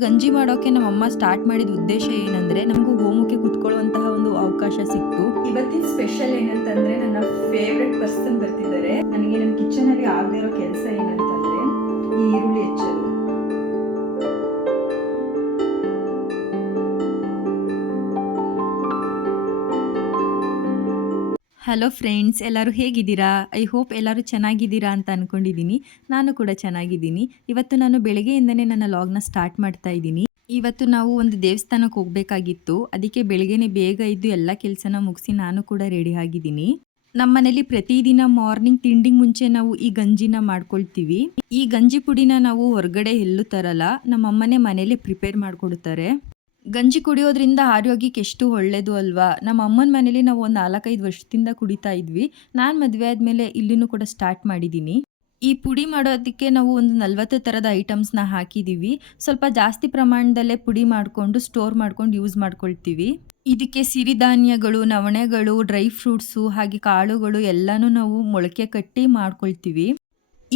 ಗಂಜಿ ಮಾಡೋಕೆ ನಮ್ಮಮ್ಮ ಸ್ಟಾರ್ಟ್ ಮಾಡಿದ ಉದ್ದೇಶ ಏನಂದ್ರೆ ನಮಗೂ ಹೋಮಕ್ಕೆ ಕುತ್ಕೊಳ್ಳುವಂತಹ ಒಂದು ಅವಕಾಶ ಸಿಕ್ತು. ಇವತ್ತಿನ ಸ್ಪೆಷಲ್ ಏನಂತಂದ್ರೆ ನನ್ನ ಫೇವ್ರೆಟ್ ಪರ್ಸನ್ ಬರ್ತಿದ್ದಾರೆ. ನನಗೆ ನನ್ನ ಕಿಚನ್ ಅಲ್ಲಿ ಆಗದೆ ಇರೋ ಕೆಲಸ ಏನಂತಂದ್ರೆ ಈ ಈರುಳ್ಳಿ ಹೆಚ್ಚಲು. ಹಲೋ ಫ್ರೆಂಡ್ಸ್ ಎಲ್ಲರೂ ಹೇಗಿದ್ದೀರಾ? ಐ ಹೋಪ್ ಎಲ್ಲರೂ ಚೆನ್ನಾಗಿದ್ದೀರಾ ಅಂತ ಅಂದ್ಕೊಂಡಿದ್ದೀನಿ ನಾನು ಕೂಡ ಚೆನ್ನಾಗಿದ್ದೀನಿ. ಇವತ್ತು ನಾನು ಬೆಳಗ್ಗೆಯಿಂದನೇ ನನ್ನ ಲಾಗ್ನ ಸ್ಟಾರ್ಟ್ ಮಾಡ್ತಾ ಇದ್ದೀನಿ. ಇವತ್ತು ನಾವು ಒಂದು ದೇವಸ್ಥಾನಕ್ಕೆ ಹೋಗಬೇಕಾಗಿತ್ತು. ಅದಕ್ಕೆ ಬೆಳಗ್ಗೆನೇ ಬೇಗ ಇದ್ದು ಎಲ್ಲ ಕೆಲಸನ ಮುಗಿಸಿ ನಾನು ಕೂಡ ರೆಡಿ ಆಗಿದ್ದೀನಿ. ನಮ್ಮ ಮನೇಲಿ ಪ್ರತಿದಿನ ಮಾರ್ನಿಂಗ್ ತಿಂಡಿಗೆ ಮುಂಚೆ ನಾವು ಈ ಗಂಜಿನ ಮಾಡ್ಕೊಳ್ತೀವಿ. ಈ ಗಂಜಿ ಪುಡಿನ ನಾವು ಹೊರಗಡೆ ಎಲ್ಲೂ ತರಲ್ಲ. ನಮ್ಮ ಅಮ್ಮನೇ ಮನೇಲಿ ಪ್ರಿಪೇರ್ ಮಾಡಿಕೊಡ್ತಾರೆ. ಗಂಜಿ ಕುಡಿಯೋದ್ರಿಂದ ಆರೋಗ್ಯಕ್ಕೆ ಎಷ್ಟು ಒಳ್ಳೇದು ಅಲ್ವಾ? ನಮ್ಮ ಅಮ್ಮನ ಮನೇಲಿ ನಾವು ಒಂದು ನಾಲ್ಕೈದು ವರ್ಷದಿಂದ ಕುಡಿತಾ ಇದ್ವಿ. ನಾನು ಮದುವೆ ಆದಮೇಲೆ ಇಲ್ಲಿನೂ ಕೂಡ ಸ್ಟಾರ್ಟ್ ಮಾಡಿದ್ದೀನಿ ಈ ಪುಡಿ ಮಾಡೋದಕ್ಕೆ ನಾವು ಒಂದು ನಲ್ವತ್ತು ಥರದ ಐಟಮ್ಸ್ನ ಹಾಕಿದ್ದೀವಿ ಸ್ವಲ್ಪ ಜಾಸ್ತಿ ಪ್ರಮಾಣದಲ್ಲೇ ಪುಡಿ ಮಾಡಿಕೊಂಡು ಸ್ಟೋರ್ ಮಾಡ್ಕೊಂಡು ಯೂಸ್ ಮಾಡ್ಕೊಳ್ತೀವಿ. ಇದಕ್ಕೆ ಸಿರಿಧಾನ್ಯಗಳು, ನವಣೆಗಳು ಡ್ರೈ ಫ್ರೂಟ್ಸು ಹಾಗೆ ಕಾಳುಗಳು ಎಲ್ಲನೂ ನಾವು ಮೊಳಕೆ ಕಟ್ಟಿ ಮಾಡ್ಕೊಳ್ತೀವಿ.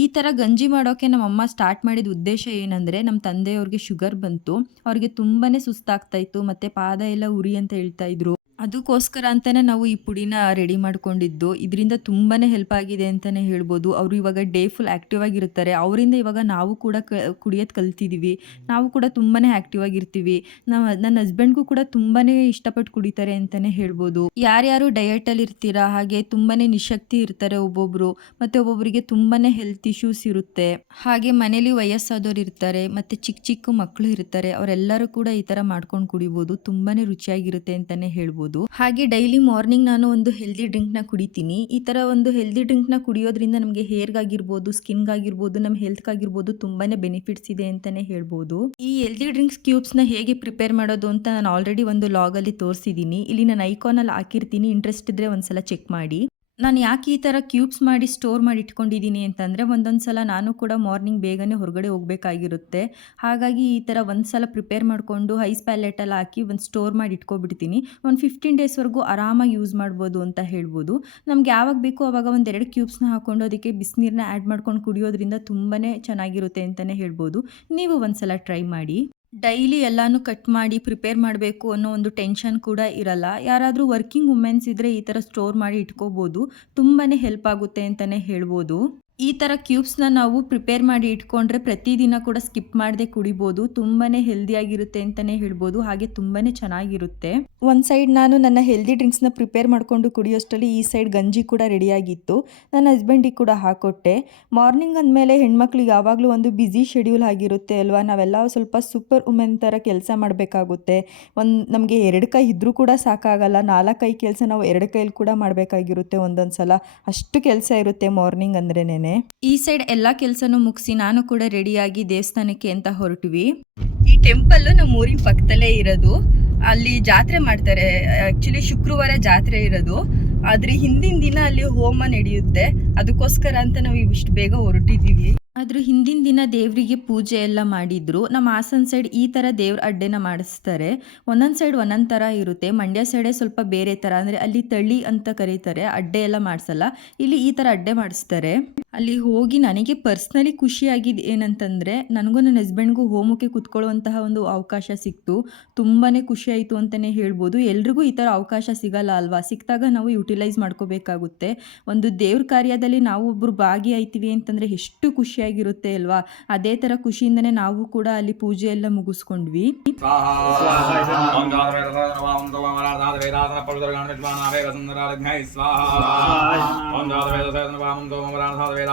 ಈ ಥರ ಗಂಜಿ ಮಾಡೋಕೆ ನಮ್ಮಮ್ಮ ಸ್ಟಾರ್ಟ್ ಮಾಡಿದ ಉದ್ದೇಶ ಏನಂದರೆ ನಮ್ಮ ತಂದೆಯವ್ರಿಗೆ ಶುಗರ್ ಬಂತು. ಅವ್ರಿಗೆ ತುಂಬಾ ಸುಸ್ತಾಗ್ತಾ ಇತ್ತು, ಮತ್ತು ಪಾದ ಎಲ್ಲ ಉರಿ ಅಂತ ಹೇಳ್ತಾ ಇದ್ರು. ಅದಕ್ಕೋಸ್ಕರ ಅಂತಲೇ ನಾವು ಈ ಪುಡಿನ ರೆಡಿ ಮಾಡ್ಕೊಂಡಿದ್ದು. ಇದರಿಂದ ತುಂಬಾ ಹೆಲ್ಪ್ ಆಗಿದೆ ಅಂತಲೇ ಹೇಳ್ಬೋದು. ಅವರು ಇವಾಗ ಡೇ ಫುಲ್ ಆ್ಯಕ್ಟಿವ್ ಆಗಿರ್ತಾರೆ ಅವರಿಂದ ಇವಾಗ ನಾವು ಕೂಡ ಕ, ಕುಡಿಯೋದು ಕಲ್ತಿದ್ದೀವಿ ನಾವು ಕೂಡ ತುಂಬಾ ಆ್ಯಕ್ಟಿವ್ ಆಗಿರ್ತೀವಿ. ನಮ್ಮ ನನ್ನ ಹಸ್ಬೆಂಡ್ಗೂ ಕೂಡ ತುಂಬಾ ಇಷ್ಟಪಟ್ಟು ಕುಡಿತಾರೆ ಅಂತಲೇ ಹೇಳ್ಬೋದು. ಯಾರ್ಯಾರು ಡಯಟಲ್ಲಿ ಇರ್ತೀರಾ, ಹಾಗೆ ತುಂಬಾ ನಿಶಕ್ತಿ ಇರ್ತಾರೆ ಒಬ್ಬೊಬ್ಬರು ಮತ್ತು ಒಬ್ಬೊಬ್ಬರಿಗೆ ತುಂಬಾ ಹೆಲ್ತ್ ಇಶ್ಯೂಸ್ ಇರುತ್ತೆ. ಹಾಗೆ ಮನೇಲಿ ವಯಸ್ಸಾದವ್ರು ಇರ್ತಾರೆ, ಮತ್ತು ಚಿಕ್ಕ ಚಿಕ್ಕ ಮಕ್ಕಳು ಇರ್ತಾರೆ, ಅವರೆಲ್ಲರೂ ಕೂಡ ಈ ಥರ ಮಾಡ್ಕೊಂಡು ಕುಡಿಬೋದು. ತುಂಬಾ ರುಚಿಯಾಗಿರುತ್ತೆ ಅಂತಲೇ ಹೇಳ್ಬೋದು. ಹಾಗೆ ಡೈಲಿ ಮಾರ್ನಿಂಗ್ ನಾನು ಒಂದು ಹೆಲ್ದಿ ಡ್ರಿಂಕ್ನ ಕುಡಿತೀನಿ. ಈ ತರ ಒಂದು ಹೆಲ್ದಿ ಡ್ರಿಂಕ್ನ ಕುಡಿಯೋದ್ರಿಂದ ನಮಗೆ ಹೇರ್ಗಾಗಿರ್ಬೋದು ಸ್ಕಿನ್ಗಾಗಿರ್ಬೋದು ನಮ್ಮ ಹೆಲ್ತ್ಗಾಗಿರ್ಬೋದು ತುಂಬಾನೇ ಬೆನಿಫಿಟ್ಸ್ ಇದೆ ಅಂತಾನೆ ಹೇಳ್ಬೋದು. ಈ ಹೆಲ್ದಿ ಡ್ರಿಂಕ್ಸ್ ಕ್ಯೂಬ್ಸ್ನ ಹೇಗೆ ಪ್ರಿಪೇರ್ ಮಾಡೋದು ಅಂತ ನಾನು ಆಲ್ರೆಡಿ ಒಂದು ಲಾಗಲ್ಲಿ ತೋರಿಸಿದೀನಿ. ಇಲ್ಲಿ ನಾನು ಐಕಾನಲ್ಲಿ ಹಾಕಿರ್ತೀನಿ. ಇಂಟ್ರೆಸ್ಟ್ ಇದ್ರೆ ಒಂದ್ಸಲ ಚೆಕ್ ಮಾಡಿ. ನಾನು ಯಾಕೆ ಈ ಥರ ಕ್ಯೂಬ್ಸ್ ಮಾಡಿ ಸ್ಟೋರ್ ಮಾಡಿ ಇಟ್ಕೊಂಡಿದ್ದೀನಿ ಅಂತಂದರೆ ಒಂದೊಂದು ಸಲ ನಾನು ಕೂಡ ಮಾರ್ನಿಂಗ್ ಬೇಗನೆ ಹೊರಗಡೆ ಹೋಗಬೇಕಾಗಿರುತ್ತೆ. ಹಾಗಾಗಿ ಈ ಥರ ಒಂದು ಸಲ ಪ್ರಿಪೇರ್ ಮಾಡಿಕೊಂಡು ಐಸ್ ಪ್ಯಾಲೆಟಲ್ಲಿ ಹಾಕಿ ಒಂದು ಸ್ಟೋರ್ ಮಾಡಿ ಇಟ್ಕೊಬಿಡ್ತೀನಿ. ಒಂದು ಫಿಫ್ಟೀನ್ ಡೇಸ್ವರೆಗೂ ಆರಾಮಾಗಿ ಯೂಸ್ ಮಾಡ್ಬೋದು ಅಂತ ಹೇಳ್ಬೋದು. ನಮ್ಗೆ ಯಾವಾಗ ಬೇಕು ಆವಾಗ ಒಂದು ಎರಡು ಕ್ಯೂಬ್ಸ್ನ ಹಾಕ್ಕೊಂಡು ಅದಕ್ಕೆ ಬಿಸಿನೀರನ್ನ ಆ್ಯಡ್ ಮಾಡ್ಕೊಂಡು ಕುಡಿಯೋದ್ರಿಂದ ತುಂಬಾ ಚೆನ್ನಾಗಿರುತ್ತೆ ಅಂತಲೇ ಹೇಳ್ಬೋದು. ನೀವು ಒಂದು ಸಲ ಟ್ರೈ ಮಾಡಿ. ಡೈಲಿ ಎಲ್ಲಾನು ಕಟ್ ಮಾಡಿ ಪ್ರಿಪೇರ್ ಮಾಡಬೇಕು ಅನ್ನೋ ಒಂದು ಟೆನ್ಷನ್ ಕೂಡ ಇರಲ್ಲ. ಯಾರಾದರೂ ವರ್ಕಿಂಗ್ ವುಮೆನ್ಸ್ ಇದ್ದರೆ ಈ ಥರ ಸ್ಟೋರ್ ಮಾಡಿ ಇಟ್ಕೋಬೋದು. ತುಂಬಾ ಹೆಲ್ಪ್ ಆಗುತ್ತೆ ಅಂತಲೇ ಹೇಳ್ಬೋದು. ಈ ಥರ ಕ್ಯೂಬ್ಸ್ನ ನಾವು ಪ್ರಿಪೇರ್ ಮಾಡಿ ಇಟ್ಕೊಂಡ್ರೆ ಪ್ರತಿದಿನ ಕೂಡ ಸ್ಕಿಪ್ ಮಾಡದೆ ಕುಡಿಬೋದು ತುಂಬಾ ಹೆಲ್ದಿಯಾಗಿರುತ್ತೆ ಅಂತಲೇ ಹೇಳ್ಬೋದು, ಹಾಗೆ ತುಂಬಾ ಚೆನ್ನಾಗಿರುತ್ತೆ. ಒಂದು ಸೈಡ್ ನಾನು ನನ್ನ ಹೆಲ್ದಿ ಡ್ರಿಂಕ್ಸ್ನ ಪ್ರಿಪೇರ್ ಮಾಡಿಕೊಂಡು ಕುಡಿಯೋಷ್ಟರಲ್ಲಿ ಈ ಸೈಡ್ ಗಂಜಿ ಕೂಡ ರೆಡಿಯಾಗಿತ್ತು ನನ್ನ ಹಸ್ಬೆಂಡಿಗೆ ಕೂಡ ಹಾಕೊಟ್ಟೆ. ಮಾರ್ನಿಂಗ್ ಅಂದಮೇಲೆ ಹೆಣ್ಮಕ್ಳಿಗೆ ಯಾವಾಗಲೂ ಒಂದು ಬ್ಯುಸಿ ಶೆಡ್ಯೂಲ್ ಆಗಿರುತ್ತೆ ಅಲ್ವಾ? ನಾವೆಲ್ಲ ಸ್ವಲ್ಪ ಸೂಪರ್ ಉಮೆನ್ ಥರ ಕೆಲಸ ಮಾಡಬೇಕಾಗುತ್ತೆ. ಒಂದು ನಮಗೆ ಎರಡು ಕೈ ಇದ್ದರೂ ಕೂಡ ಸಾಕಾಗಲ್ಲ. ನಾಲ್ಕೈ ಕೆಲಸ ನಾವು ಎರಡು ಕೈಲಿ ಕೂಡ ಮಾಡಬೇಕಾಗಿರುತ್ತೆ ಒಂದೊಂದು ಸಲ ಅಷ್ಟು ಕೆಲಸ ಇರುತ್ತೆ ಮಾರ್ನಿಂಗ್ ಅಂದ್ರೇನೆ ಈ ಸೈಡ್ ಎಲ್ಲಾ ಕೆಲಸನೂ ಮುಗಿಸಿ ನಾನು ಕೂಡ ರೆಡಿಯಾಗಿ ದೇವಸ್ಥಾನಕ್ಕೆ ಅಂತ ಹೊರಟ್ವಿ. ಈ ಟೆಂಪಲ್ ನಮ್ಮ ಊರಿನ ಪಕ್ಕದಲ್ಲೇ ಇರೋದು. ಅಲ್ಲಿ ಜಾತ್ರೆ ಮಾಡ್ತಾರೆ. ಆಕ್ಚುಲಿ ಶುಕ್ರವಾರ ಜಾತ್ರೆ ಇರೋದು. ಆದ್ರೆ ಹಿಂದಿನ ದಿನ ಅಲ್ಲಿ ಹೋಮ ನಡೆಯುತ್ತೆ. ಅದಕ್ಕೋಸ್ಕರ ಅಂತ ನಾವು ಇಷ್ಟು ಬೇಗ ಹೊರಟಿದ್ದೀವಿ ಆದ್ರೂ ಹಿಂದಿನ ದಿನ ದೇವರಿಗೆ ಪೂಜೆ ಎಲ್ಲ ಮಾಡಿದ್ರು. ನಮ್ಮ ಹಾಸನ್ ಸೈಡ್ ಈ ತರ ದೇವ್ರ ಅಡ್ಡೆನ ಮಾಡಿಸ್ತಾರೆ. ಒಂದೊಂದ್ ಸೈಡ್ ಒಂದೊಂದ್ ತರ ಇರುತ್ತೆ. ಮಂಡ್ಯ ಸೈಡೆ ಸ್ವಲ್ಪ ಬೇರೆ ತರ. ಅಂದ್ರೆ ಅಲ್ಲಿ ತಳಿ ಅಂತ ಕರೀತಾರೆ. ಅಡ್ಡೆ ಎಲ್ಲ ಮಾಡಿಸಲ್ಲ. ಇಲ್ಲಿ ಈ ತರ ಅಡ್ಡೆ ಮಾಡಿಸ್ತಾರೆ. ಅಲ್ಲಿ ಹೋಗಿ ನನಗೆ ಪರ್ಸ್ನಲಿ ಖುಷಿಯಾಗಿದ್ದು ಏನಂತಂದರೆ, ನನಗೂ ನನ್ನ ಹಸ್ಬೆಂಡ್ಗೂ ಹೋಮಕ್ಕೆ ಕುತ್ಕೊಳ್ಳುವಂತಹ ಒಂದು ಅವಕಾಶ ಸಿಕ್ತು. ತುಂಬಾ ಖುಷಿಯಾಯಿತು ಅಂತಲೇ ಹೇಳ್ಬೋದು. ಎಲ್ರಿಗೂ ಈ ಥರ ಅವಕಾಶ ಸಿಗಲ್ಲ ಅಲ್ವಾ? ಸಿಕ್ಕಿದಾಗ ನಾವು ಯುಟಿಲೈಸ್ ಮಾಡ್ಕೋಬೇಕಾಗುತ್ತೆ. ಒಂದು ದೇವ್ರ ಕಾರ್ಯದಲ್ಲಿ ನಾವು ಒಬ್ಬರು ಭಾಗಿಯಾಯ್ತೀವಿ ಅಂತಂದರೆ ಎಷ್ಟು ಖುಷಿಯಾಗಿರುತ್ತೆ ಅಲ್ವಾ? ಅದೇ ಥರ ಖುಷಿಯಿಂದನೇ ನಾವು ಕೂಡ ಅಲ್ಲಿ ಪೂಜೆ ಎಲ್ಲ ಮುಗಿಸ್ಕೊಂಡ್ವಿ. ಸ್ವಾಹ.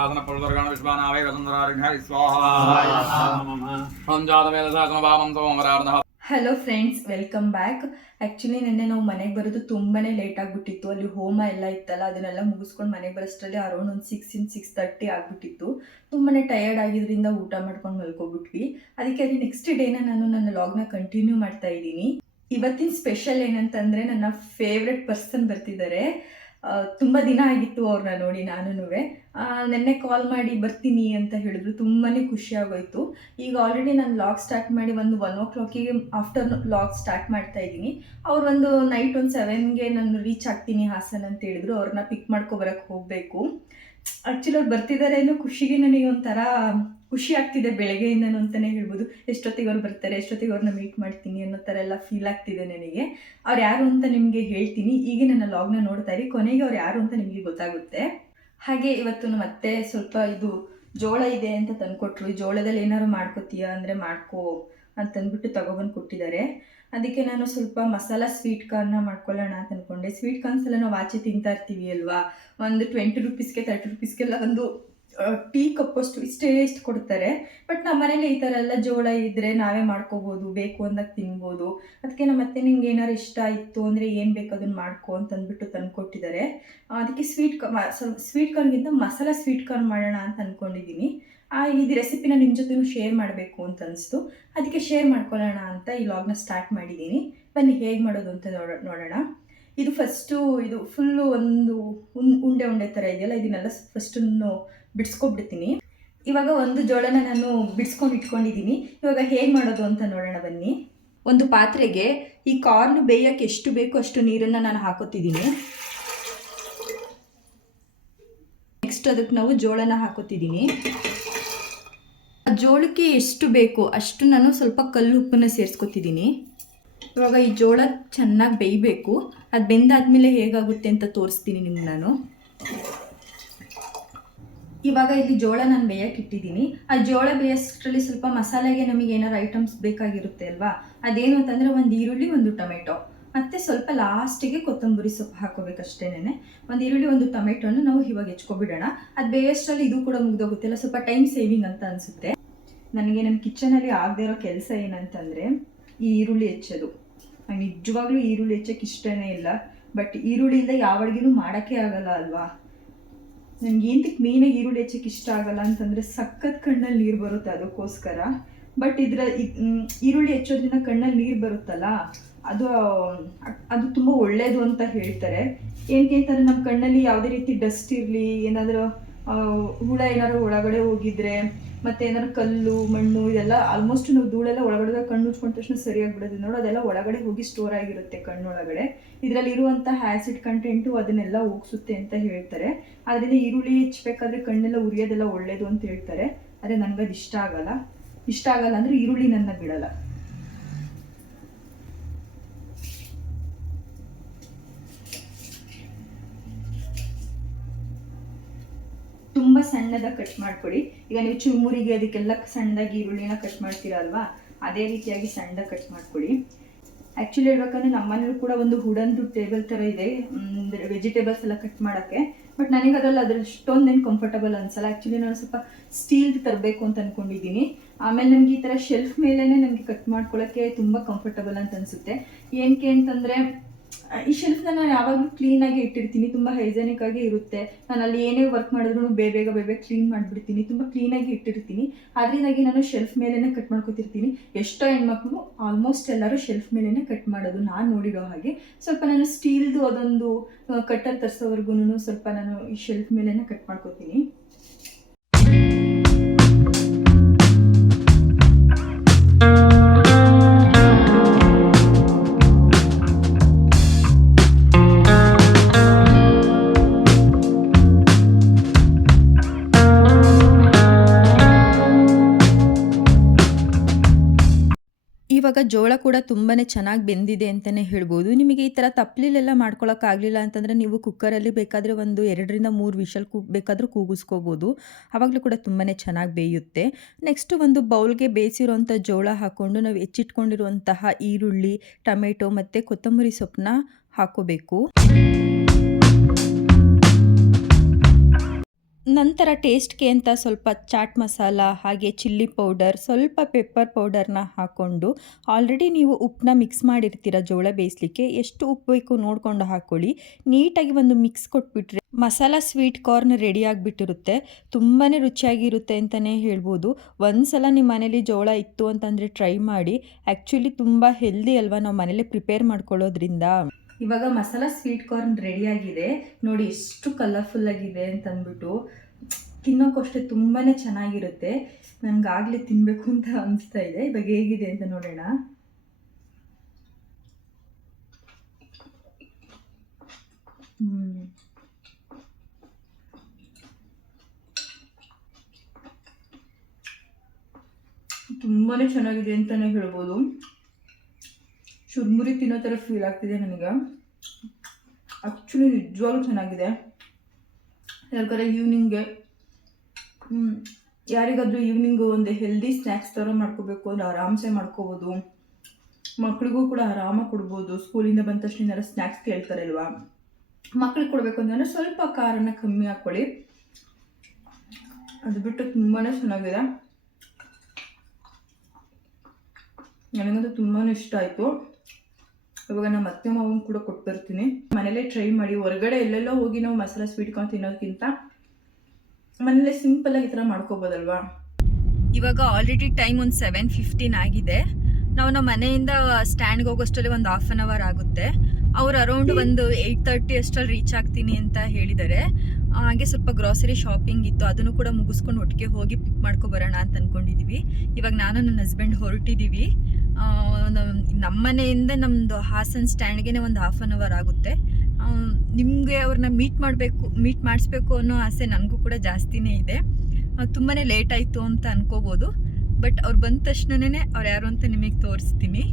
Hello friends welcome back actually ನಿನ್ನೆ ನಾವು ಮನೆಗೆ ಬರೋದು ತುಂಬಾನೇ ಲೇಟ್ ಆಗಿಬಿಟ್ಟಿತ್ತು. ಅಲ್ಲಿ ಹೋಮ ಎಲ್ಲ ಇತ್ತಲ್ಲ, ಅದನ್ನೆಲ್ಲ ಮುಗಿಸ್ಕೊಂಡು ಮನೆಗೆ ಬರೋಷ್ಟರಲ್ಲಿ ಅರೌಂಡ್ ಒಂದು ಸಿಕ್ಸ್ ಇನ್ ಸಿಕ್ಸ್ ತರ್ಟಿ ಆಗಿಬಿಟ್ಟಿತ್ತು. ತುಂಬಾನೇ ಟಯರ್ಡ್ ಆಗಿದ್ರಿಂದ ಊಟ ಮಾಡ್ಕೊಂಡು ಮಲ್ಕೊಬಿಟ್ವಿ. ಅದಕ್ಕೆ ಅಲ್ಲಿ ನೆಕ್ಸ್ಟ್ ಡೇನ ನಾನು ನನ್ನ ಲಾಗ್ನ ಕಂಟಿನ್ಯೂ ಮಾಡ್ತಾ ಇದ್ದೀನಿ. ಇವತ್ತಿನ ಸ್ಪೆಷಲ್ ಏನಂತಂದರೆ ನನ್ನ ಫೇವ್ರೆಟ್ ಪರ್ಸನ್ ಬರ್ತಿದ್ದಾರೆ. ತುಂಬ ದಿನ ಆಗಿತ್ತು ಅವ್ರನ್ನ ನೋಡಿ ನಾನು ನೆನ್ನೆ ಕಾಲ್ ಮಾಡಿ ಬರ್ತೀನಿ ಅಂತ ಹೇಳಿದ್ರು ತುಂಬಾ ಖುಷಿ ಆಗೋಯ್ತು ಈಗ ಆಲ್ರೆಡಿ ನಾನು ಲಾಗ್ ಸ್ಟಾರ್ಟ್ ಮಾಡಿ ಒಂದು ಒನ್ ಓ ಕ್ಲಾಕಿಗೆ ಆಫ್ಟರ್ನೂನ್ ಲಾಗ್ ಸ್ಟಾರ್ಟ್ ಮಾಡ್ತಾ ಇದ್ದೀನಿ. ಅವ್ರು ಒಂದು ನೈಟ್ ಒಂದು ಸೆವೆನ್ಗೆ ನಾನು ರೀಚ್ ಆಗ್ತೀನಿ ಹಾಸನ್ ಅಂತ ಹೇಳಿದ್ರು ಅವ್ರನ್ನ ಪಿಕ್ ಮಾಡ್ಕೊಬರಕ್ಕೆ ಹೋಗಬೇಕು. ಆ್ಯಕ್ಚುಲಿ ಅವ್ರು ಬರ್ತಿದ್ದಾರೆ ಖುಷಿಗೆ ನನಗೆ ಒಂಥರ ಖುಷಿ ಆಗ್ತಿದೆ ಬೆಳಗ್ಗೆಯಿಂದನೂ ಅಂತಲೇ ಹೇಳ್ಬೋದು. ಎಷ್ಟೊತ್ತಿಗೆ ಅವ್ರು ಬರ್ತಾರೆ ಎಷ್ಟೊತ್ತಿಗೆ ಅವ್ರನ್ನ ಮೀಟ್ ಮಾಡ್ತೀನಿ ಅನ್ನೋ ಥರ ಎಲ್ಲ ಫೀಲ್ ಆಗ್ತಿದೆ ನನಗೆ. ಅವ್ರು ಯಾರು ಅಂತ ನಿಮಗೆ ಹೇಳ್ತೀನಿ. ಈಗ ನನ್ನ ಲಾಗ್ನ ನೋಡ್ತಾ ಇರಿ. ಕೊನೆಗೆ ಅವ್ರು ಯಾರು ಅಂತ ನಿಮಗೆ ಗೊತ್ತಾಗುತ್ತೆ. ಹಾಗೆ ಇವತ್ತು ಮತ್ತೆ ಸ್ವಲ್ಪ ಇದು ಜೋಳ ಇದೆ ಅಂತ ತಂದುಕೊಟ್ರು. ಜೋಳದಲ್ಲಿ ಏನಾದ್ರು ಮಾಡ್ಕೋತೀಯ ಅಂದರೆ ಮಾಡ್ಕೋ ಅಂತಂದ್ಬಿಟ್ಟು ತಗೊಬಂದು ಕೊಟ್ಟಿದ್ದಾರೆ. ಅದಕ್ಕೆ ನಾನು ಸ್ವಲ್ಪ ಮಸಾಲ ಸ್ವೀಟ್ ಕಾರ್ನ ಮಾಡ್ಕೊಳ್ಳೋಣ ಅಂತ ಅಂದ್ಕೊಂಡೆ ಸ್ವೀಟ್ ಕಾರ್ನ್ಸ್ ಎಲ್ಲ ನಾವು ಆಚೆ ತಿಂತಾ ಇರ್ತೀವಿ ಅಲ್ವಾ? ಒಂದು ಟ್ವೆಂಟಿ ರುಪೀಸ್ಗೆ ತರ್ಟಿ ರುಪೀಸ್ಗೆಲ್ಲ ಒಂದು ಟೀ ಕಪ್ಪಷ್ಟು ಇಷ್ಟೇ ಎಷ್ಟು ಕೊಡ್ತಾರೆ. ಬಟ್ ನಮ್ಮ ಮನೇಲಿ ಈ ಥರ ಎಲ್ಲ ಜೋಳ ಇದ್ದರೆ ನಾವೇ ಮಾಡ್ಕೋಬೋದು, ಬೇಕು ಅಂದಾಗ ತಿನ್ಬೋದು. ಅದಕ್ಕೆ ನಮ್ಮ ಅತ್ತೆ ನಿಮ್ಗೆ ಏನಾರು ಇಷ್ಟ ಇತ್ತು ಅಂದರೆ ಏನು ಬೇಕು ಅದನ್ನು ಮಾಡ್ಕೊ ಅಂತ ಅಂದ್ಬಿಟ್ಟು ತಂದ್ಕೊಟ್ಟಿದ್ದಾರೆ ಅದಕ್ಕೆ ಸ್ವೀಟ್ ಸ್ವೀಟ್ ಕಾರ್ನ್ಗಿಂತ ಮಸಾಲ ಸ್ವೀಟ್ ಕಾರ್ನ್ ಮಾಡೋಣ ಅಂತ ಅಂದ್ಕೊಂಡಿದ್ದೀನಿ ಆ ಇದು ರೆಸಿಪಿನ ನಿಮ್ಮ ಜೊತೆನೂ ಶೇರ್ ಮಾಡಬೇಕು ಅಂತ ಅನಿಸ್ತು. ಅದಕ್ಕೆ ಶೇರ್ ಮಾಡ್ಕೊಳ್ಳೋಣ ಅಂತ ಈ ಲಾಗ್ನ ಸ್ಟಾರ್ಟ್ ಮಾಡಿದ್ದೀನಿ ಬನ್ನಿ, ಹೇಗೆ ಮಾಡೋದು ಅಂತ ನೋಡ, ನೋಡೋಣ. ಇದು ಫಸ್ಟು ಇದು ಫುಲ್ಲು ಒಂದು ಉಂಡೆ ಉಂಡೆ ಥರ ಇದೆಯಲ್ಲ, ಇದನ್ನೆಲ್ಲ ಫಸ್ಟನ್ನು ಬಿಡಿಸ್ಕೊಬಿಡ್ತೀನಿ. ಇವಾಗ ಒಂದು ಜೋಳನ ನಾನು ಬಿಡಿಸ್ಕೊಂಡು ಇಟ್ಕೊಂಡಿದ್ದೀನಿ ಇವಾಗ ಹೇಗೆ ಮಾಡೋದು ಅಂತ ನೋಡೋಣ ಬನ್ನಿ. ಒಂದು ಪಾತ್ರೆಗೆ ಈ ಕಾರ್ನ್ ಬೇಯೋಕ್ಕೆ ಎಷ್ಟು ಬೇಕೋ ಅಷ್ಟು ನೀರನ್ನು ನಾನು ಹಾಕೋತಿದ್ದೀನಿ ನೆಕ್ಸ್ಟ್ ಅದಕ್ಕೆ ನಾವು ಜೋಳನ ಹಾಕೋತಿದ್ದೀನಿ ಜೋಳಕ್ಕೆ ಎಷ್ಟು ಬೇಕು ಅಷ್ಟು ನಾನು ಸ್ವಲ್ಪ ಕಲ್ಲು ಉಪ್ಪನ್ನು ಸೇರಿಸ್ಕೊತಿದ್ದೀನಿ. ಇವಾಗ ಈ ಜೋಳ ಚೆನ್ನಾಗಿ ಬೇಯಬೇಕು. ಅದು ಬೆಂದಾದ್ಮೇಲೆ ಹೇಗಾಗುತ್ತೆ ಅಂತ ತೋರಿಸ್ತೀನಿ ನಿಮ್ಗೆ ನಾನು. ಇವಾಗ ಇಲ್ಲಿ ಜೋಳ ನಾನು ಬೇಯಕ್ಕೆ ಇಟ್ಟಿದ್ದೀನಿ. ಆ ಜೋಳ ಬೇಯೋಷ್ಟರಲ್ಲಿ ಸ್ವಲ್ಪ ಮಸಾಲೆಗೆ ನಮಗೆ ಏನಾರು ಐಟಮ್ಸ್ ಬೇಕಾಗಿರುತ್ತೆ ಅಲ್ವಾ? ಅದೇನು ಅಂತಂದರೆ ಒಂದು ಈರುಳ್ಳಿ, ಒಂದು ಟೊಮೆಟೊ. ಮತ್ತು ಸ್ವಲ್ಪ ಲಾಸ್ಟಿಗೆ ಕೊತ್ತಂಬರಿ ಸೊಪ್ಪು ಹಾಕೋಬೇಕಷ್ಟೇನೆ ಒಂದು ಈರುಳ್ಳಿ, ಒಂದು ಟೊಮೆಟೊನ ನಾವು ಇವಾಗ ಹೆಚ್ಕೊಬಿಡೋಣ. ಅದು ಬೇಯಷ್ಟರಲ್ಲಿ ಇದು ಕೂಡ ಮುಗ್ದೋಗುತ್ತೆಲ್ಲ ಸ್ವಲ್ಪ ಟೈಮ್ ಸೇವಿಂಗ್ ಅಂತ ಅನಿಸುತ್ತೆ. ನನಗೆ ನಮ್ಮ ಕಿಚನಲ್ಲಿ ಆಗದೆ ಇರೋ ಕೆಲಸ ಏನಂತಂದರೆ ಈ ಈರುಳ್ಳಿ ಹೆಚ್ಚೋದು. ನಾನು ನಿಜವಾಗ್ಲೂ ಈರುಳ್ಳಿ ಹೆಚ್ಚಕ್ಕೆ ಇಷ್ಟನೇ ಇಲ್ಲ. ಬಟ್ ಈರುಳ್ಳಿಯಿಂದ ಯಾವ ಅಡುಗೆನೂ ಮಾಡೋಕ್ಕೆ ಆಗಲ್ಲ ಅಲ್ವಾ? ನನಗೆ ಏನಕ್ಕೆ ಮೇನಾಗಿ ಈರುಳ್ಳಿ ಹೆಚ್ಚಕ್ಕೆ ಇಷ್ಟ ಆಗಲ್ಲ ಅಂತಂದರೆ ಸಖತ್ ಕಣ್ಣಲ್ಲಿ ನೀರು ಬರುತ್ತೆ ಅದಕ್ಕೋಸ್ಕರ. ಬಟ್ ಇದರ ಈರುಳ್ಳಿ ಹೆಚ್ಚೋದ್ರಿಂದ ಕಣ್ಣಲ್ಲಿ ನೀರು ಬರುತ್ತಲ್ಲ? ಅದು ಅದು ತುಂಬ ಒಳ್ಳೆಯದು ಅಂತ ಹೇಳ್ತಾರೆ. ಏನಕ್ಕೆ ಅಂತಂದರೆ ನಮ್ಮ ಕಣ್ಣಲ್ಲಿ ಯಾವುದೇ ರೀತಿ ಡಸ್ಟ್ ಇರಲಿ, ಏನಾದರೂ ಹುಳ ಏನಾದರೂ ಒಳಗಡೆ ಹೋಗಿದ್ರೆ ಮತ್ತೆ ಏನಾದ್ರು ಕಲ್ಲು, ಮಣ್ಣು ಇದೆಲ್ಲ ಆಲ್ಮೋಸ್ಟ್ ನಾವು ಧೂಳೆಲ್ಲ ಒಳಗಡೆ ಕಣ್ಣು ಉಚ್ಕೊಂಡ ತಕ್ಷಣ ಸರಿಯಾಗ್ಬಿಡೋದು. ನೋಡು, ಅದೆಲ್ಲ ಒಳಗಡೆ ಹೋಗಿ ಸ್ಟೋರ್ ಆಗಿರುತ್ತೆ ಕಣ್ಣೊಳಗಡೆ. ಇದರಲ್ಲಿ ಇರುವಂತಹ ಆ್ಯಸಿಡ್ ಕಂಟೆಂಟು ಅದನ್ನೆಲ್ಲ ಹೋಗಿಸುತ್ತೆ ಅಂತ ಹೇಳ್ತಾರೆ. ಅದರಿಂದ ಈರುಳ್ಳಿ ಹೆಚ್ಚಬೇಕಾದ್ರೆ ಕಣ್ಣೆಲ್ಲ ಉರಿಯೋದೆಲ್ಲ ಒಳ್ಳೇದು ಅಂತ ಹೇಳ್ತಾರೆ. ಆದರೆ ಅದು ಇಷ್ಟ ಆಗಲ್ಲ. ಇಷ್ಟ ಆಗಲ್ಲ ಅಂದರೆ ಈರುಳ್ಳಿ ನನ್ನ ಬಿಡಲ್ಲ. ತುಂಬ ಸಣ್ಣದಾಗಿ ಕಟ್ ಮಾಡ್ಕೊಡಿ. ಈಗ ನೀವು ಚುರುಮುರಿಗೆ ಅದಕ್ಕೆಲ್ಲ ಸಣ್ಣದಾಗಿ ಈರುಳ್ಳಿನ ಕಟ್ ಮಾಡ್ತೀರಾ ಅಲ್ವಾ ಅದೇ ರೀತಿಯಾಗಿ ಸಣ್ಣದಾಗಿ ಕಟ್ ಮಾಡ್ಕೊಡಿ. ಆ್ಯಕ್ಚುಲಿ ಹೇಳ್ಬೇಕಂದ್ರೆ ನಮ್ಮ ಮನೇಲಿ ಕೂಡ ಒಂದು ಹುಡಂದು ಟೇಬಲ್ ಥರ ಇದೆ. ವೆಜಿಟೇಬಲ್ಸ್ ಎಲ್ಲ ಕಟ್ ಮಾಡೋಕ್ಕೆ. ಬಟ್ ನನಗೆ ಅದರಲ್ಲಿ ಅದ್ರ ಕಂಫರ್ಟಬಲ್ ಅನ್ಸಲ್ಲ. ಆ್ಯಕ್ಚುಲಿ ನಾನು ಸ್ವಲ್ಪ ಸ್ಟೀಲ್ದು ತರಬೇಕು ಅಂತ ಅಂದ್ಕೊಂಡಿದ್ದೀನಿ ಆಮೇಲೆ ನನಗೆ ಈ ಥರ ಶೆಲ್ಫ್ ಮೇಲೇ ನನಗೆ ಕಟ್ ಮಾಡ್ಕೊಳ್ಳೋಕ್ಕೆ ತುಂಬ ಕಂಫರ್ಟಬಲ್ ಅಂತ ಅನಿಸುತ್ತೆ. ಏನಕ್ಕೆ ಅಂತಂದರೆ ಈ ಶೆಲ್ಫ್ನ ನಾನು ಯಾವಾಗಲೂ ಕ್ಲೀನಾಗಿ ಇಟ್ಟಿರ್ತೀನಿ, ತುಂಬ ಹೈಜೆನಿಕ್ ಆಗಿ ಇರುತ್ತೆ. ನಾನು ಅಲ್ಲಿ ಏನೇ ವರ್ಕ್ ಮಾಡಿದ್ರು ಬೇಗ ಬೇಗ ಕ್ಲೀನ್ ಮಾಡಿಬಿಡ್ತೀನಿ. ತುಂಬ ಕ್ಲೀನಾಗಿ ಇಟ್ಟಿರ್ತೀನಿ. ಅದರಿಂದಾಗಿ ನಾನು ಶೆಲ್ಫ್ ಮೇಲೇ ಕಟ್ ಮಾಡ್ಕೊತಿರ್ತೀನಿ. ಎಷ್ಟೋ ಹೆಣ್ಮಕ್ಳು ಆಲ್ಮೋಸ್ಟ್ ಎಲ್ಲರೂ ಶೆಲ್ಫ್ ಮೇಲೇ ಕಟ್ ಮಾಡೋದು ನಾನು ನೋಡಿರೋ ಹಾಗೆ. ಸ್ವಲ್ಪ ನಾನು ಸ್ಟೀಲ್ದು ಅದೊಂದು ಕಟ್ಟರ್ ತರಿಸೋವರೆಗೂ ಸ್ವಲ್ಪ ನಾನು ಈ ಶೆಲ್ಫ್ ಮೇಲೇ ಕಟ್ ಮಾಡ್ಕೊತೀನಿ. ಜೋಳ ಕೂಡ ತುಂಬಾ ಚೆನ್ನಾಗಿ ಬೆಂದಿದೆ ಅಂತಲೇ ಹೇಳ್ಬೋದು. ನಿಮಗೆ ಈ ಥರ ತಪ್ಪಲಿಲೆಲ್ಲ ಮಾಡ್ಕೊಳ್ಳೋಕ್ಕಾಗಲಿಲ್ಲ ಅಂತಂದರೆ ನೀವು ಕುಕ್ಕರಲ್ಲಿ ಬೇಕಾದರೆ ಒಂದು ಎರಡರಿಂದ ಮೂರು ವಿಷಲ್ ಕೂ, ಬೇಕಾದರೂ ಕೂಗಿಸ್ಕೋಬೋದು. ಆವಾಗಲೂ ಕೂಡ ತುಂಬಾ ಚೆನ್ನಾಗಿ ಬೇಯುತ್ತೆ. ನೆಕ್ಸ್ಟು ಒಂದು ಬೌಲ್ಗೆ ಬೇಯಿಸಿರುವಂಥ ಜೋಳ ಹಾಕ್ಕೊಂಡು ನಾವು ಹೆಚ್ಚಿಟ್ಕೊಂಡಿರುವಂತಹ ಈರುಳ್ಳಿ, ಟೊಮೆಟೊ ಮತ್ತು ಕೊತ್ತಂಬರಿ ಸೊಪ್ಪನ್ನ ಹಾಕ್ಕೋಬೇಕು ನಂತರ ಟೇಸ್ಟ್ಗೆ ಅಂತ ಸ್ವಲ್ಪ ಚಾಟ್ ಮಸಾಲ, ಹಾಗೆ ಚಿಲ್ಲಿ ಪೌಡರ್, ಸ್ವಲ್ಪ ಪೆಪ್ಪರ್ ಪೌಡರ್ನ ಹಾಕ್ಕೊಂಡು ಆಲ್ರೆಡಿ ನೀವು ಉಪ್ಪನ್ನ ಮಿಕ್ಸ್ ಮಾಡಿರ್ತೀರ ಜೋಳ ಬೇಯಿಸ್ಲಿಕ್ಕೆ, ಎಷ್ಟು ಉಪ್ಪು ಬೇಕು ನೋಡಿಕೊಂಡು ಹಾಕ್ಕೊಳ್ಳಿ ನೀಟಾಗಿ ಒಂದು ಮಿಕ್ಸ್ ಕೊಟ್ಬಿಟ್ರೆ ಮಸಾಲ ಸ್ವೀಟ್ ಕಾರ್ನ್ ರೆಡಿ ಆಗಿಬಿಟ್ಟಿರುತ್ತೆ. ತುಂಬಾ ರುಚಿಯಾಗಿರುತ್ತೆ ಅಂತಲೇ ಹೇಳ್ಬೋದು. ಒಂದು ಸಲ ನಿಮ್ಮ ಮನೇಲಿ ಜೋಳ ಇತ್ತು ಅಂತಂದರೆ ಟ್ರೈ ಮಾಡಿ. ಆ್ಯಕ್ಚುಲಿ ತುಂಬ ಹೆಲ್ದಿ ಅಲ್ವಾ ನಾವು ಮನೇಲಿ ಪ್ರಿಪೇರ್ ಮಾಡ್ಕೊಳ್ಳೋದ್ರಿಂದ. ಇವಾಗ ಮಸಾಲ ಸ್ವೀಟ್ ಕಾರ್ನ್ ರೆಡಿಯಾಗಿದೆ ನೋಡಿ ಎಷ್ಟು ಕಲರ್ಫುಲ್ ಆಗಿದೆ ಅಂತ ಅಂದ್ಬಿಟ್ಟು ತಿನ್ನೋಕ್ಕೂ ಅಷ್ಟೇ ತುಂಬಾ ಚೆನ್ನಾಗಿರುತ್ತೆ. ನನಗೆ ಆಗಲೇ ತಿನ್ನಬೇಕು ಅಂತ ಅನಿಸ್ತಾ ಇದೆ. ಇವಾಗ ಹೇಗಿದೆ ಅಂತ ನೋಡೋಣ. ತುಂಬಾ ಚೆನ್ನಾಗಿದೆ ಅಂತಲೇ ಹೇಳ್ಬೋದು. ಚುರ್ಮುರಿ ತಿನ್ನೋ ಥರ ಫೀಲ್ ಆಗ್ತಿದೆ ನನಗೆ. ಆ್ಯಕ್ಚುಲಿ ನಿಜವಾಗ್ಲೂ ಚೆನ್ನಾಗಿದೆ. ಯಾಕಂದರೆ ಈವ್ನಿಂಗ್ಗೆ ಯಾರಿಗಾದರೂ ಈವ್ನಿಂಗು ಒಂದು ಹೆಲ್ದಿ ಸ್ನ್ಯಾಕ್ಸ್ ಥರ ಮಾಡ್ಕೋಬೇಕು, ಅಂದರೆ ಆರಾಮ್ಸೆ ಮಾಡ್ಕೋಬೋದು. ಮಕ್ಕಳಿಗೂ ಕೂಡ ಆರಾಮಾಗಿ ಕೊಡ್ಬೋದು. ಸ್ಕೂಲಿಂದ ಬಂದ ತಕ್ಷಣ ಏನಾರು ಸ್ನ್ಯಾಕ್ಸ್ ಕೇಳ್ತಾರಲ್ವಾ? ಮಕ್ಳಿಗೆ ಕೊಡಬೇಕು ಅಂತಂದರೆ ಸ್ವಲ್ಪ ಖಾರನ ಕಮ್ಮಿ ಹಾಕ್ಕೊಳ್ಳಿ ಅದು ಬಿಟ್ಟು ತುಂಬಾ ಚೆನ್ನಾಗಿದೆ. ನನಗಂತೂ ತುಂಬಾ ಇಷ್ಟ ಆಯಿತು. ಇವಾಗ ನಮ್ಮ ಅತ್ತೆ ಮಾವನ್ ಕೂಡ ಕೊಟ್ಬರ್ತೀನಿ. ಮನೇಲೇ ಟ್ರೈ ಮಾಡಿ, ಹೊರಗಡೆ ಎಲ್ಲೆಲ್ಲೋ ಹೋಗಿ ನಾವು ಮಸಾಲ ಸ್ವೀಟ್ ಕೊಂಡು ತಿನ್ನೋದಕ್ಕಿಂತ ಮನೇಲೆ ಆಗಿ ಈ ಥರ ಮಾಡ್ಕೋಬೋದಲ್ವಾ? ಇವಾಗ ಆಲ್ರೆಡಿ ಟೈಮ್ ಒಂದು ಸೆವೆನ್ ಫಿಫ್ಟೀನ್ ಆಗಿದೆ. ನಾವು ನಮ್ಮ ಮನೆಯಿಂದ ಸ್ಟ್ಯಾಂಡ್ಗೆ ಹೋಗೋಷ್ಟರಲ್ಲಿ ಒಂದು ಹಾಫ್ ಆನ್ ಅವರ್ ಆಗುತ್ತೆ. ಅವ್ರು ಅರೌಂಡ್ ಒಂದು ಏಯ್ಟ್ ತರ್ಟಿ ಅಷ್ಟರಲ್ಲಿ ರೀಚ್ ಆಗ್ತೀನಿ ಅಂತ ಹೇಳಿದ್ದಾರೆ. ಹಾಗೆ ಸ್ವಲ್ಪ ಗ್ರಾಸರಿ ಶಾಪಿಂಗ್ ಇತ್ತು, ಅದನ್ನು ಕೂಡ ಮುಗಿಸ್ಕೊಂಡು ಒಟ್ಟಿಗೆ ಹೋಗಿ ಪಿಕ್ ಮಾಡ್ಕೊ ಬರೋಣ ಅಂತ ಅಂದ್ಕೊಂಡಿದ್ದೀವಿ ಇವಾಗ ನಾನು ನನ್ನ ಹಸ್ಬೆಂಡ್ ಹೊರಟಿದ್ದೀವಿ ನಮ್ಮ ಮನೆಯಿಂದ ನಮ್ಮದು ಹಾಸನ್ ಸ್ಟ್ಯಾಂಡ್ಗೆ ಒಂದು ಹಾಫ್ ಆನ್ ಅವರ್ ಆಗುತ್ತೆ. ನಿಮಗೆ ಅವ್ರನ್ನ ಮೀಟ್ ಮಾಡಬೇಕು ಮೀಟ್ ಮಾಡಿಸ್ಬೇಕು ಅನ್ನೋ ಆಸೆ ನನಗೂ ಕೂಡ ಜಾಸ್ತಿನೇ ಇದೆ. ತುಂಬಾ ಲೇಟ್ ಆಯಿತು ಅಂತ ಅನ್ಕೋಬೋದು. ಬಟ್ ಅವ್ರು ಬಂದ ತಕ್ಷಣನೇ ಅವ್ರು ಯಾರು ಅಂತ ನಿಮಗೆ ತೋರಿಸ್ತೀನಿ.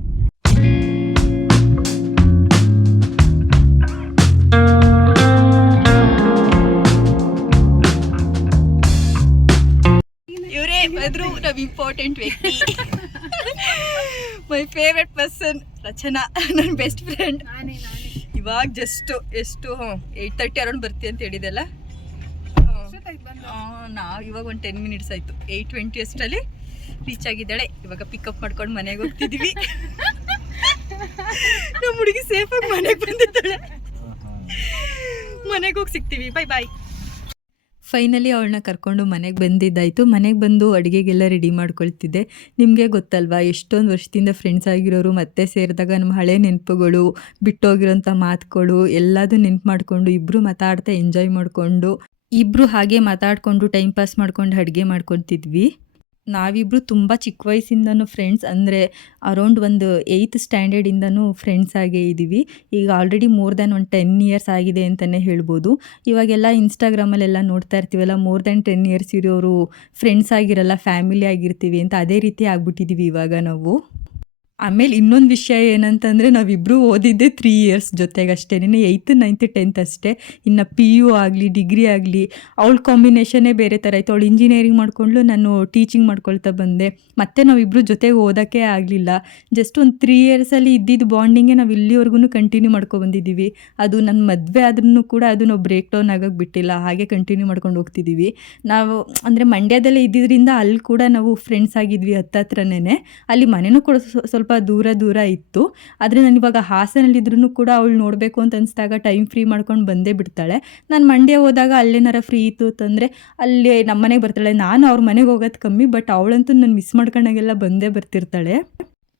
ಇವರೇ ಆದರೂ ನಾವು ಇಂಪಾರ್ಟೆಂಟ್ ವ್ಯಕ್ತಿ. ಮೈ ಫೇವ್ರೆಟ್ ಪರ್ಸನ್ ರಚನಾ ನನ್ನ ಬೆಸ್ಟ್ ಫ್ರೆಂಡ್ ಇವಾಗ ಜಸ್ಟ್ ಎಷ್ಟು ಏಯ್ಟ್ ತರ್ಟಿ ಅರೌಂಡ್ ಬರ್ತೀವಿ ಅಂತ ಹೇಳಿದೆಲ್ಲ. ನಾ ಇವಾಗ ಒಂದು ಟೆನ್ ಮಿನಿಟ್ಸ್ ಆಯಿತು. ಏಯ್ಟ್ ಟ್ವೆಂಟಿ ಅಷ್ಟರಲ್ಲಿ ರೀಚ್ ಆಗಿದ್ದಾಳೆ. ಇವಾಗ ಪಿಕಪ್ ಮಾಡ್ಕೊಂಡು ಮನೆಗೆ ಹೋಗ್ತಿದ್ದೀವಿ ನಮ್ಮ ಹುಡುಗಿ ಸೇಫಾಗಿ ಮನೆಗೆ ಬಂದಿದ್ದಾಳೆ. ಮನೆಗೆ ಹೋಗಿ ಸಿಗ್ತೀವಿ. ಬಾಯ್ ಬಾಯ್ ಫೈನಲಿ ಅವಳನ್ನ ಕರ್ಕೊಂಡು ಮನೆಗೆ ಬಂದಿದ್ದಾಯಿತು. ಮನೆಗೆ ಬಂದು ಅಡುಗೆಗೆಲ್ಲ ರೆಡಿ ಮಾಡ್ಕೊಳ್ತಿದ್ದೆ. ನಿಮಗೆ ಗೊತ್ತಲ್ವಾ, ಎಷ್ಟೊಂದು ವರ್ಷದಿಂದ ಫ್ರೆಂಡ್ಸ್ ಆಗಿರೋರು ಮತ್ತೆ ಸೇರಿದಾಗ ನಮ್ಮ ಹಳೆ ನೆನಪುಗಳು, ಬಿಟ್ಟೋಗಿರೋಂಥ ಮಾತುಗಳು, ಎಲ್ಲದೂ ನೆನ್ಪು ಮಾಡಿಕೊಂಡು ಇಬ್ಬರು ಮಾತಾಡ್ತಾ ಎಂಜಾಯ್ ಮಾಡಿಕೊಂಡು ಇಬ್ಬರು ಹಾಗೆ ಮಾತಾಡಿಕೊಂಡು ಟೈಮ್ ಪಾಸ್ ಮಾಡ್ಕೊಂಡು ಅಡುಗೆ ಮಾಡ್ಕೊತಿದ್ವಿ ನಾವಿಬ್ಬರು ತುಂಬ ಚಿಕ್ಕ ವಯಸ್ಸಿಂದನೂ ಫ್ರೆಂಡ್ಸ್ ಅಂದರೆ ಅರೌಂಡ್ ಒಂದು ಏಯ್ತ್ ಸ್ಟ್ಯಾಂಡರ್ಡಿಂದನೂ ಫ್ರೆಂಡ್ಸ್ ಆಗೇ ಇದ್ದೀವಿ ಈಗ ಆಲ್ರೆಡಿ ಮೋರ್ ದ್ಯಾನ್ ಒಂದು ಟೆನ್ ಇಯರ್ಸ್ ಆಗಿದೆ ಅಂತಲೇ ಹೇಳ್ಬೋದು. ಇವಾಗೆಲ್ಲ ಇನ್ಸ್ಟಾಗ್ರಾಮಲ್ಲೆಲ್ಲ ನೋಡ್ತಾ ಇರ್ತೀವಲ್ಲ ಮೋರ್ ದ್ಯಾನ್ ಟೆನ್ ಇಯರ್ಸ್ ಇರೋರು ಫ್ರೆಂಡ್ಸ್ ಆಗಿರಲ್ಲ ಫ್ಯಾಮಿಲಿ ಆಗಿರ್ತೀವಿ ಅಂತ ಅದೇ ರೀತಿ ಆಗ್ಬಿಟ್ಟಿದ್ದೀವಿ ಇವಾಗ ನಾವು. ಆಮೇಲೆ ಇನ್ನೊಂದು ವಿಷಯ ಏನಂತಂದರೆ ನಾವಿಬ್ಬರು ಓದಿದ್ದೆ ತ್ರೀ ಇಯರ್ಸ್ ಜೊತೆಗಷ್ಟೇ ಏಯ್ತ್ ನೈನ್ತ್ ಟೆಂತ್ ಅಷ್ಟೇ. ಇನ್ನು ಪಿ ಯು ಆಗಲಿ ಡಿಗ್ರಿ ಆಗಲಿ, ಅವಳ ಕಾಂಬಿನೇಷನ್ನೇ ಬೇರೆ ಥರ ಇತ್ತು. ಅವಳು ಇಂಜಿನಿಯರಿಂಗ್ ಮಾಡಿಕೊಂಡು ನಾನು ಟೀಚಿಂಗ್ ಮಾಡ್ಕೊಳ್ತಾ ಬಂದೆ. ಮತ್ತೆ ನಾವಿಬ್ಬರು ಜೊತೆಗೆ ಓದೋಕ್ಕೆ ಆಗಲಿಲ್ಲ. ಜಸ್ಟ್ ಒಂದು ತ್ರೀ ಇಯರ್ಸಲ್ಲಿ ಇದ್ದಿದ್ದು ಬಾಂಡಿಂಗೇ ನಾವು ಇಲ್ಲಿವರೆಗೂ ಕಂಟಿನ್ಯೂ ಮಾಡ್ಕೊಬಂದಿದ್ದೀವಿ ಅದು ನನ್ನ ಮದುವೆ ಆದ್ರೂ ಕೂಡ ಅದು ನಾವು ಬ್ರೇಕ್ ಡೌನ್ ಆಗೋಕ್ಕೆ ಬಿಟ್ಟಿಲ್ಲ. ಹಾಗೆ ಕಂಟಿನ್ಯೂ ಮಾಡ್ಕೊಂಡು ಹೋಗ್ತಿದ್ದೀವಿ. ನಾವು ಅಂದರೆ ಮಂಡ್ಯದಲ್ಲೇ ಇದ್ದಿದ್ದರಿಂದ ಅಲ್ಲಿ ಕೂಡ ನಾವು ಫ್ರೆಂಡ್ಸ್ ಆಗಿದ್ವಿ ಹತ್ತತ್ರನೇ ಅಲ್ಲಿ ಮನೆಯೂ ಕೂಡ ಸ್ವ- ಸ್ವಲ್ಪ ದೂರ ದೂರ ಇತ್ತು. ಆದರೆ ನಾನು ಇವಾಗ ಹಾಸನಲ್ಲಿದ್ರೂ ಕೂಡ ಅವಳು ನೋಡಬೇಕು ಅಂತ ಅನಿಸಿದಾಗ ಟೈಮ್ ಫ್ರೀ ಮಾಡ್ಕೊಂಡು ಬಂದೇ ಬಿಡ್ತಾಳೆ. ನಾನು ಮಂಡ್ಯ ಹೋದಾಗ ಅಲ್ಲೇನಾರ ಫ್ರೀ ಇತ್ತು ಅಂತಂದರೆ ಅಲ್ಲಿ ನಮ್ಮ ಮನೆಗೆ ಬರ್ತಾಳೆ. ನಾನು ಅವ್ರ ಮನೆಗೆ ಹೋಗೋದು ಕಮ್ಮಿ ಬಟ್ ಅವಳಂತೂ ನಾನು ಮಿಸ್ ಮಾಡ್ಕೊಂಡಾಗೆಲ್ಲ ಬಂದೇ ಬರ್ತಿರ್ತಾಳೆ.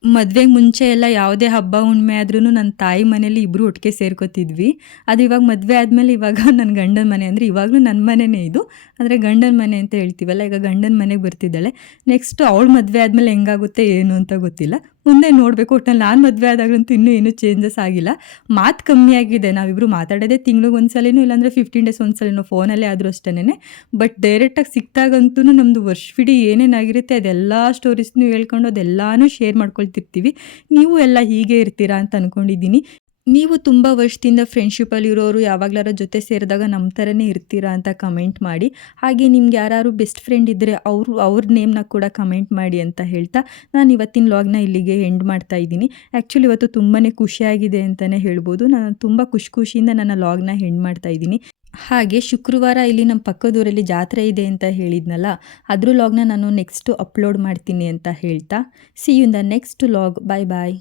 ಮದುವೆಗೆ ಮುಂಚೆ ಎಲ್ಲ ಯಾವುದೇ ಹಬ್ಬ ಹುಣ್ಣಿಮೆ ಆದ್ರೂ ನನ್ನ ತಾಯಿ ಮನೇಲಿ ಇಬ್ಬರು ಒಟ್ಟಿಗೆ ಸೇರ್ಕೋತಿದ್ವಿ. ಅದು ಇವಾಗ ಮದುವೆ ಆದಮೇಲೆ ಇವಾಗ ನನ್ನ ಗಂಡನ ಮನೆ ಅಂದರೆ ಇವಾಗಲೂ ನನ್ನ ಮನೆಯೇ ಇದು. ಅಂದರೆ ಗಂಡನ ಮನೆ ಅಂತ ಹೇಳ್ತೀವಲ್ಲ, ಈಗ ಗಂಡನ ಮನೆಗೆ ಬರ್ತಿದ್ದಾಳೆ. ನೆಕ್ಸ್ಟ್ ಅವಳು ಮದುವೆ ಆದಮೇಲೆ ಹೆಂಗಾಗುತ್ತೆ, ಏನು ಅಂತ ಗೊತ್ತಿಲ್ಲ. ಮುಂದೆ ನೋಡಬೇಕು, ಒಟ್ನಲ್ಲಿ ನಾನು ಮದುವೆ ಆದಾಗಂತೂ ಇನ್ನೂ ಏನೂ ಚೇಂಜಸ್ ಆಗಿಲ್ಲ. ಮಾತು ಕಮ್ಮಿ ಆಗಿದೆ. ನಾವಿಬ್ಬರು ಮಾತಾಡೋದೇ ತಿಂಗ್ಳಿಗೆ ಒಂದು ಸಲಿನೂ ಇಲ್ಲಾಂದರೆ ಫಿಫ್ಟೀನ್ ಡೇಸ್ ಒಂದು ಸಲಿನೂ ಫೋನಲ್ಲೇ ಆದರೂ ಅಷ್ಟೇ ಬಟ್ ಡೈರೆಕ್ಟಾಗಿ ಸಿಕ್ತಾಗಂತೂ ನಮ್ಮದು ವರ್ಷವಿಡೀ ಏನೇನಾಗಿರುತ್ತೆ ಅದೆಲ್ಲ ಸ್ಟೋರೀಸ್ನೂ ಹೇಳ್ಕೊಂಡು ಅದೆಲ್ಲನೂ ಶೇರ್ ಮಾಡ್ಕೊಳ್ತಿರ್ತೀವಿ. ನೀವು ಎಲ್ಲ ಹೀಗೆ ಇರ್ತೀರಾ ಅಂತ ಅಂದ್ಕೊಂಡಿದ್ದೀನಿ ನೀವು ತುಂಬ ವರ್ಷದಿಂದ ಫ್ರೆಂಡ್ಶಿಪ್ಪಲ್ಲಿರೋರು ಯಾವಾಗಲಾರ ಜೊತೆ ಸೇರಿದಾಗ ನಮ್ಮ ಥರನೇ ಇರ್ತೀರಾ ಅಂತ ಕಮೆಂಟ್ ಮಾಡಿ. ಹಾಗೆ ನಿಮ್ಗೆ ಯಾರು ಬೆಸ್ಟ್ ಫ್ರೆಂಡ್ ಇದ್ದರೆ ಅವರು, ಅವ್ರ ನೇಮ್ನ ಕೂಡ ಕಮೆಂಟ್ ಮಾಡಿ ಅಂತ ಹೇಳ್ತಾ ನಾನು ಇವತ್ತಿನ ಲಾಗ್ನ ಇಲ್ಲಿಗೆ ಎಂಡ್ ಮಾಡ್ತಾ ಇದ್ದೀನಿ. ಆ್ಯಕ್ಚುಲಿ ಇವತ್ತು ತುಂಬಾ ಖುಷಿಯಾಗಿದೆ ಅಂತಲೇ ಹೇಳ್ಬೋದು. ನಾನು ತುಂಬ ಖುಷಿ ಖುಷಿಯಿಂದ ನನ್ನ ಲಾಗ್ನ ಎಂಡ್ ಮಾಡ್ತಾ ಇದ್ದೀನಿ. ಹಾಗೆ ಶುಕ್ರವಾರ ಇಲ್ಲಿ ನಮ್ಮ ಪಕ್ಕದೂರಲ್ಲಿ ಜಾತ್ರೆ ಇದೆ ಅಂತ ಹೇಳಿದ್ನಲ್ಲ, ಅದ್ರ ಲಾಗ್ನ ನಾನು ನೆಕ್ಸ್ಟು ಅಪ್ಲೋಡ್ ಮಾಡ್ತೀನಿ ಅಂತ ಹೇಳ್ತಾ. See you the next vlog bye bye